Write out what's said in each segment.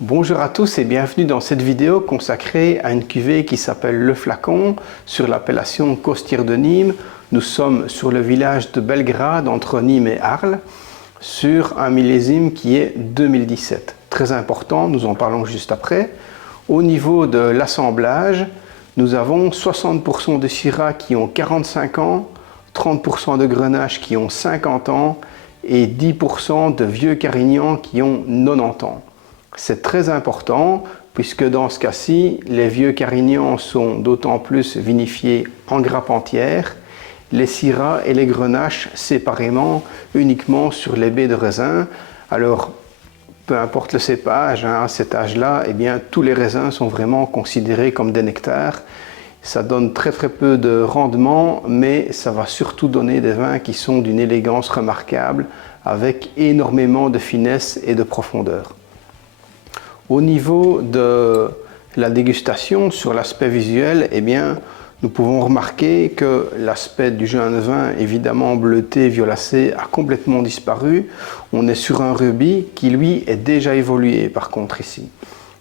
Bonjour à tous et bienvenue dans cette vidéo consacrée à une cuvée qui s'appelle Le Flacon sur l'appellation Costières de Nîmes. Nous sommes sur le village de Belgrade entre Nîmes et Arles sur un millésime qui est 2017. Très important, nous en parlons juste après. Au niveau de l'assemblage, nous avons 60% de Syrah qui ont 45 ans, 30% de Grenache qui ont 50 ans et 10% de Vieux Carignan qui ont 90 ans. C'est très important puisque dans ce cas-ci, les Vieux Carignans sont d'autant plus vinifiés en grappe entière, les Syrahs et les Grenaches séparément uniquement sur les baies de raisin. Alors, peu importe le cépage, à cet âge-là, eh bien, tous les raisins sont vraiment considérés comme des nectars. Ça donne très peu de rendement, mais ça va surtout donner des vins qui sont d'une élégance remarquable, avec énormément de finesse et de profondeur. Au niveau de la dégustation, sur l'aspect visuel, eh bien, nous pouvons remarquer que l'aspect du jeune vin, évidemment bleuté, violacé, a complètement disparu. On est sur un rubis qui, lui, est déjà évolué, par contre, ici.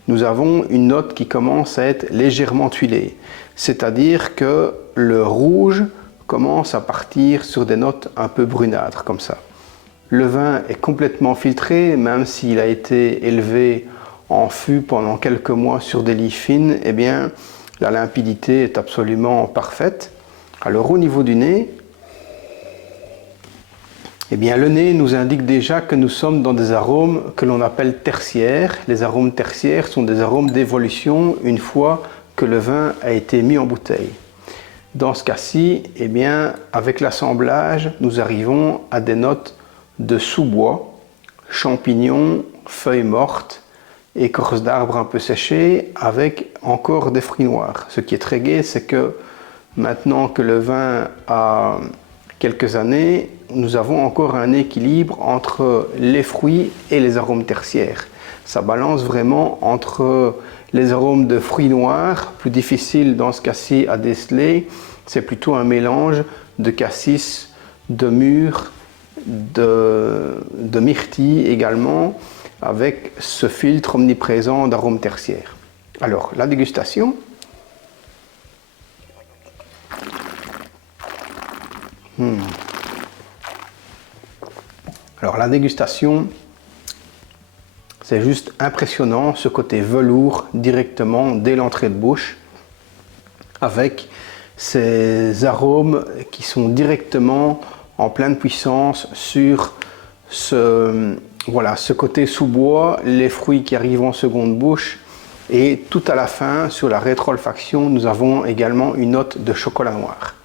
Nous avons une note qui commence à être légèrement tuilée, c'est-à-dire que le rouge commence à partir sur des notes un peu brunâtres, comme ça. Le vin est complètement filtré, même s'il a été élevé en fût pendant quelques mois sur des lies fines, eh bien, la limpidité est absolument parfaite. Alors au niveau du nez, eh bien, le nez nous indique déjà que nous sommes dans des arômes que l'on appelle tertiaires. Les arômes tertiaires sont des arômes d'évolution une fois que le vin a été mis en bouteille. Dans ce cas-ci, eh bien, avec l'assemblage, nous arrivons à des notes de sous-bois, champignons, feuilles mortes, écorce d'arbres un peu séchées, avec encore des fruits noirs. Ce qui est très gai, c'est que maintenant que le vin a quelques années, nous avons encore un équilibre entre les fruits et les arômes tertiaires. Ça balance vraiment entre les arômes de fruits noirs, plus difficiles dans ce cas-ci à déceler. C'est plutôt un mélange de cassis, de mûres, de myrtille également, avec ce filtre omniprésent d'arômes tertiaires. Alors, la dégustation. Alors, la dégustation, c'est juste impressionnant, ce côté velours directement dès l'entrée de bouche, avec ces arômes qui sont directement en pleine puissance sur ce côté sous-bois, les fruits qui arrivent en seconde bouche, et tout à la fin, sur la rétro-olfaction, nous avons également une note de chocolat noir.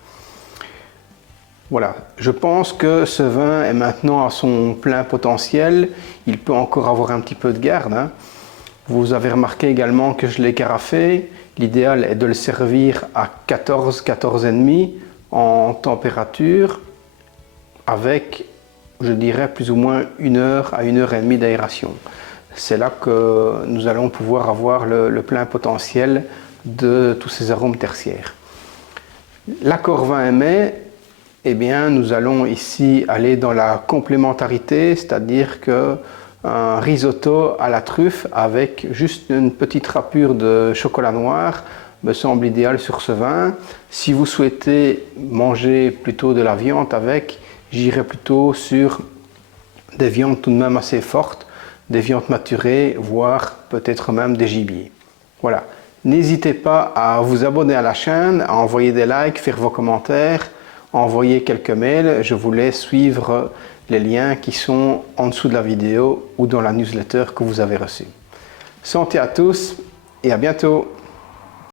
Voilà, je pense que ce vin est maintenant à son plein potentiel. Il peut encore avoir un petit peu de garde, hein. Vous avez remarqué également que je l'ai carafé. L'idéal est de le servir à 14,5 en température, avec, je dirais, plus ou moins 1 heure à 1 heure et demie d'aération. C'est là que nous allons pouvoir avoir le plein potentiel de tous ces arômes tertiaires. L'accord vin et mets, eh bien, nous allons ici aller dans la complémentarité, c'est-à-dire qu'un risotto à la truffe avec juste une petite râpure de chocolat noir me semble idéal sur ce vin. Si vous souhaitez manger plutôt de la viande avec, j'irai plutôt sur des viandes tout de même assez fortes, des viandes maturées, voire peut-être même des gibiers. Voilà. N'hésitez pas à vous abonner à la chaîne, à envoyer des likes, faire vos commentaires, envoyer quelques mails. Je vous laisse suivre les liens qui sont en dessous de la vidéo ou dans la newsletter que vous avez reçue. Santé à tous et à bientôt!